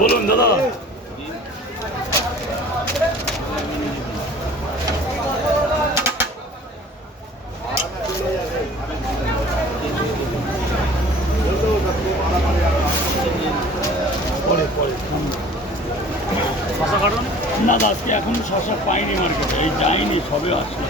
বলুন, দাদা। পরে পরে। শশা কাটুন। না আজকে এখন শশা পাইনি মার্কেটে এই যাইনি সবে আসলো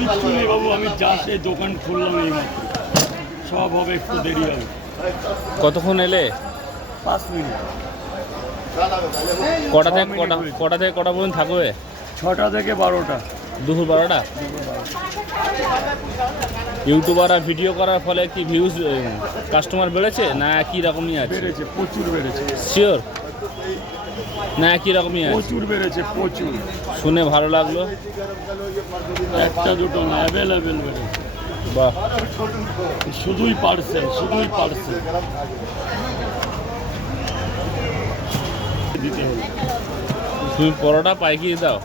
কিচ্ছু নেই বাবু আমি যা সে দোকান খুললাম এই মাত্র সব হবে একটু দেরি হবে। কতক্ষণ এলে? পাঁচ মিনিট। কটা থেকে কটা কটা থেকে কটা পর্যন্ত থাকবে? ছটা থেকে বারোটা। দুপুর বারোটা? ইউটিউবাররা ভিডিও করার ফলে কি ভিউজ কাস্টমার বেড়েছে? না একই রকমই আছে? বেড়েছে প্রচুর বেড়েছে। শিওর না একই রকমই আছে। প্রচুর বেড়েছে প্রচুর। শুনে ভালো লাগল। একটা দুটো না অ্যাভেলেবেল বেড়েছে। বাহ। শুধুই পার্সেল শুধুই পার্সেল দিতে হবে। তুমি পরোটা পাইকিরি দাও।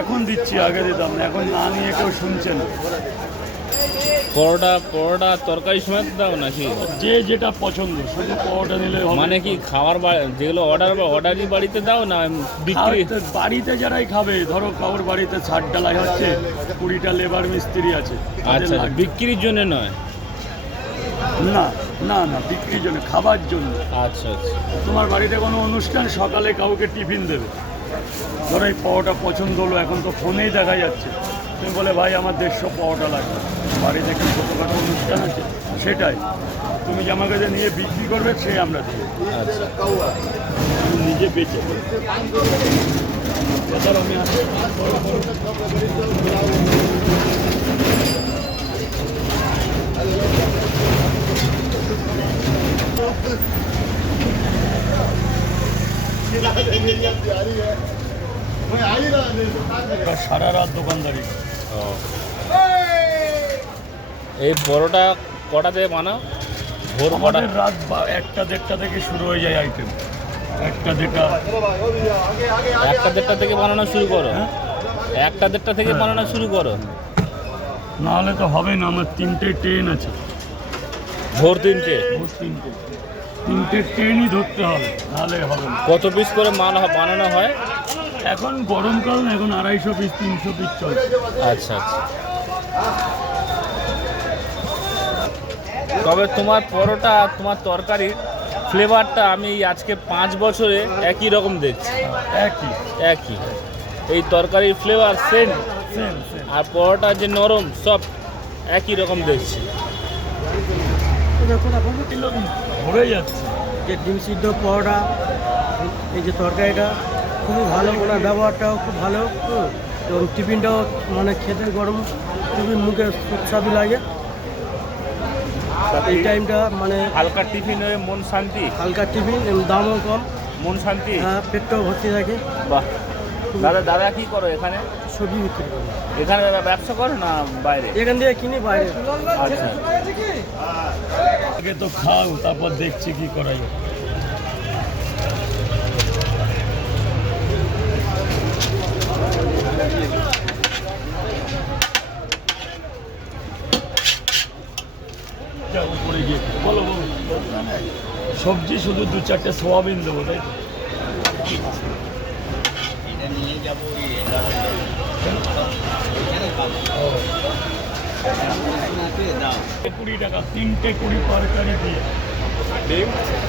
এখন দিচ্ছি আগে দিতাম না এখন না নিয়ে কেউ শুনছে না। পরোটা পরোটা তরকারি সমেত দাও নাকি যে যেটা পছন্দ শুধু পরোটা নিলে মানে কি খাওয়ার যেগুলো অর্ডার বা অর্ডারই বাড়িতে দাও না বিক্রি? বাড়িতে যারাই খাবে ধরো কারোর বাড়িতে ষাট ডালাই হচ্ছে কুড়িটা লেবার মিস্ত্রি আছে আচ্ছা, বিক্রির জন্য নয়? না না না বিক্রির জন্য খাবার জন্য। আচ্ছা আচ্ছা। তোমার বাড়িতে কোনো অনুষ্ঠান সকালে কাউকে টিফিন দেবে। ধরো এই পাওয়াটা পছন্দ হলো এখন তো ফোনেই দেখা যাচ্ছে। তুমি বলে ভাই আমার দেড়শো পাওয়াটা লাগবে। বাড়িতে কি ছোটোখাটো অনুষ্ঠান আছে সেটাই। তুমি যে আমার কাছে নিয়ে বিক্রি করবে সে আমরা দিই নিজে বেঁচে এবার আমি আসি। সারা রাত দোকানদারি। এই পরোটা কটা থেকে বানাও ভোর কটা? রাত বা- একটা দেড়টা থেকে শুরু হয়ে যায় আইটেম একটা দেড়টা। একটা দেড়টা থেকে বানানো শুরু করো। হ্যাঁ? একটা দেড়টা থেকে হ্যাঁ। বানানো শুরু করো। নাহলে তো হবে না আমার তিনটে ট্রেন আছে। ভোর তিনটে? ভোর তিনটে। তিনটে ট্রেনই ধরতে হবে নাহলে হবে না। কত পিস করে মাল বানানো হয়? এখন গরমকাল এখন আড়াইশো পিস তিনশো পিস চলছে। আচ্ছা আচ্ছা। তবে তোমার পরোটা তোমার তরকারির ফ্লেভারটা আমি এই আজকে পাঁচ বছরে একই রকম দেখছি। একই? একই। এই তরকারির ফ্লেভার সেম সেম আর পরোটা যে নরম সব একই রকম দেখছি। ভরে যাচ্ছে। যে ডিম সিদ্ধ পরোটা এই যে তরকারিটা খুবই ভালো। ওনার ব্যবহারটাও খুব ভালো। এবং টিফিনটাও মানে খেতে গরম খুবই মুখে সুস্বাদু লাগে। এই টাইমটা মানে হালকা টিফিন মন শান্তি? হালকা টিফিন দামও কম। মন শান্তি? হ্যাঁ, পেটটাও ভর্তি থাকে। বাহ। দাদা দাদা কি করো এখানে? সবজি বিক্রি করো। এখানে দাদা ব্যবসা করো না বাইরে? এখান থেকে কিনি বাইরে। আচ্ছা। আগে তো খাও তারপর দেখছি কি করা যায় যাও উপরে গিয়ে বলো বলো সবজি শুধু দু চারটে সোয়াবিন দেবো তাই তো? কুড়ি টাকা তিনটে কুড়ি তরকারি দিয়ে।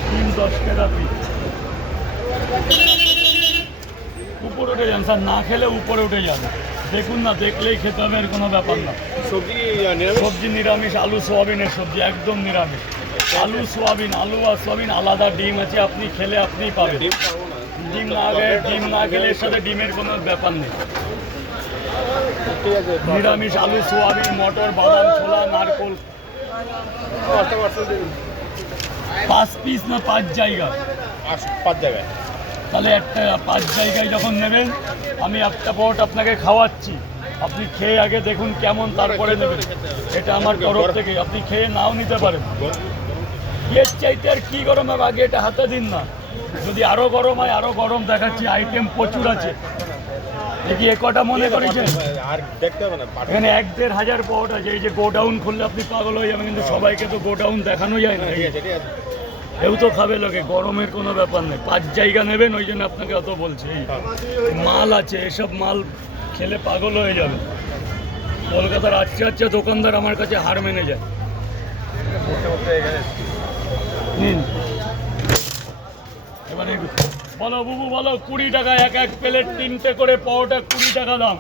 তিন দশ টাকা পিস উপরে উঠে যান স্যার না খেলে উপরে উঠে যান। দেখুন না দেখলেই খেতে হবে এর কোনো ব্যাপার না। সবজি সবজি নিরামিষ আলু সোয়াবিনের সবজি একদম নিরামিষ। আলু সোয়াবিন আলু আর সোয়াবিন আলাদা ডিম আছে আপনি খেলে আপনিই পাবেন। ডিম না। আগে ডিম না খেলে এর সাথে ডিমের কোনো ব্যাপার নেই। নিরামিষ আলু সোয়াবিন মটর বাদাম ছোলা নারকোল। পাঁচ পিস না পাঁচ জায়গা? পাঁচ জায়গায়। তাহলে একটা পাঁচ জায়গায় যখন নেবেন আমি একটা পট আপনাকে খাওয়াচ্ছি। আপনি খেয়ে আগে দেখুন কেমন তারপরে নেবেন। এটা আমার তরফ থেকে। আপনি খেয়ে নাও নিতে পারেন। এর চাইতে আর কি গরম হবে? আগে এটা হাতে দিন না। যদি আরও গরম হয় আরও গরম দেখাচ্ছি আইটেম প্রচুর আছে। দেখি এ কটা মনে করেছেন। এখানে এক দেড় হাজার পট আছে এই যে গোডাউন খুললে আপনি পাগল হয়ে যাবেন কিন্তু সবাইকে তো গোডাউন দেখানো যায় না। কেউ তো খাবে লোকে গরমের কোনো ব্যাপার নেই। পাঁচ জায়গা নেবেন ওই জন্য আপনাকে অত বলছি। মাল আছে এসব মাল খেলে পাগল হয়ে যাবে কলকাতার আচ্ছা আচ্ছা দোকানদার আমার কাছে হার মেনে যায়। এবারে বলো বুবু বলো কুড়ি টাকা এক এক প্লেট তিনটে করে পাওয়াটা কুড়ি টাকা দাম।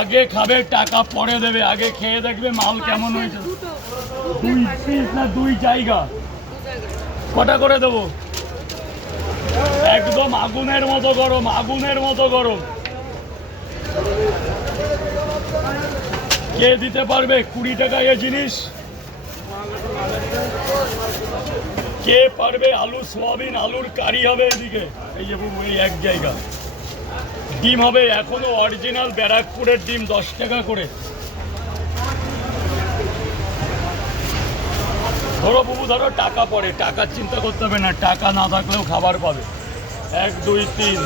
আগে খাবে টাকা পরে দেবে। আগে খেয়ে দেখবে মাল কেমন হয়েছে। দুই পিস না দুই জায়গা? কটা করে দেবো? একদম আগুনের মতো গরম আগুনের মতো গরম। কে দিতে পারবে কুড়ি টাকা এ জিনিস? কে পারবে আলু, সোয়াবিন, আলুর কারি হবে এদিকে? এই যে বাবু, এই এক জায়গা। ডিম হবে এখনও অরিজিনাল ব্যারাকপুরের ডিম, দশ টাকা করে। ধরো বাবু, ধরো টাকা পড়ে, টাকার চিন্তা করতে হবে না, টাকা না থাকলেও খাবার পাবে। এক, দুই, তিন।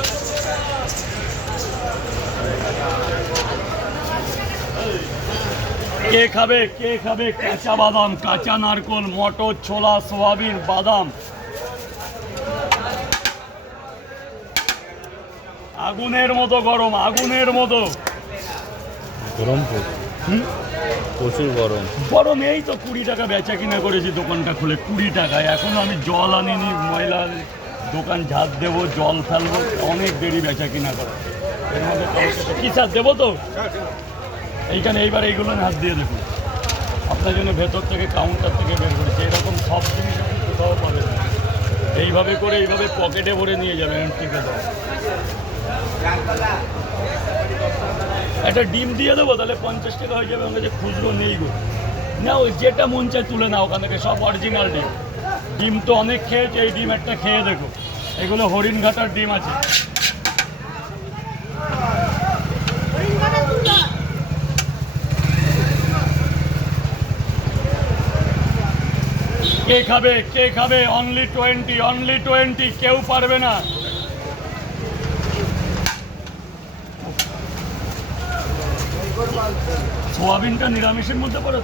কে খাবে কে খাবে? কাঁচা বাদাম কাঁচা নারকল মটর ছোলা সোয়াবিন বাদাম। আগুনের মতো গরম আগুনের মতো। গরম? প্রচুর গরম। গরম এই তো কুড়ি টাকা বেচা কিনা করেছি দোকানটা খুলে কুড়ি টাকায়। এখনও আমি জল আনিনি ময়লা দোকান ঝাঁট দেবো জল ফেলব অনেক দেরি বেচা কিনা করে। এর মধ্যে কি স্যার দেবো তো? এইখানে এইবার এইগুলো হাত দিয়ে দেখুন। আপনার জন্য ভেতর থেকে কাউন্টার থেকে বের করেছে। এরকম সব জিনিস কোথাও পাবেন এইভাবে করে এইভাবে পকেটে ভরে নিয়ে যাবেন ঠিক আছে একটা ডিম দিয়ে দেবো, তাহলে পঞ্চাশ টাকা হয়ে যাবে। আমাকে যে খুচরো নেই গো। না ওই যেটা মন চায় তুলে নাও ওখান থেকে, সব অরিজিনাল ডিম। ডিম তো অনেক খেয়েছে, এই ডিম একটা খেয়ে দেখো। এগুলো হরিণঘাটার ডিম আছে। কে খাবে কে খাবে? অনলি টোয়েন্টি অনলি টোয়েন্টি কেউ পারবে না। সোয়াবিনটা নিরামিষের মধ্যে পড়ে।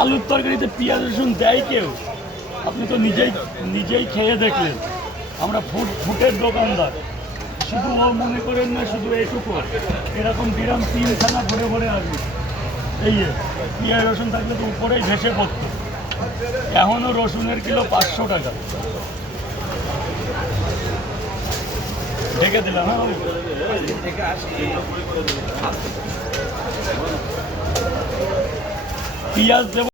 আলুর তরকারিতে পেঁয়াজ, রসুন দেয় কেউ? আপনি তো নিজেই নিজেই খেয়ে দেখলেন। আমরা ফুড ফুটের দোকানদার। শুধু ও মনে করেন না, শুধু এইটুকু। এরকম বিরাম তিনখানা ভরে ভরে আসবে। এই পিঁয়াজ, রসুন থাকলে তো উপরেই ভেসে পড়তো। এখনও রসুনের কিলো পাঁচশো টাকা। ঢেকে দিলাম হ্যাঁ পিঁয়াজ দেবো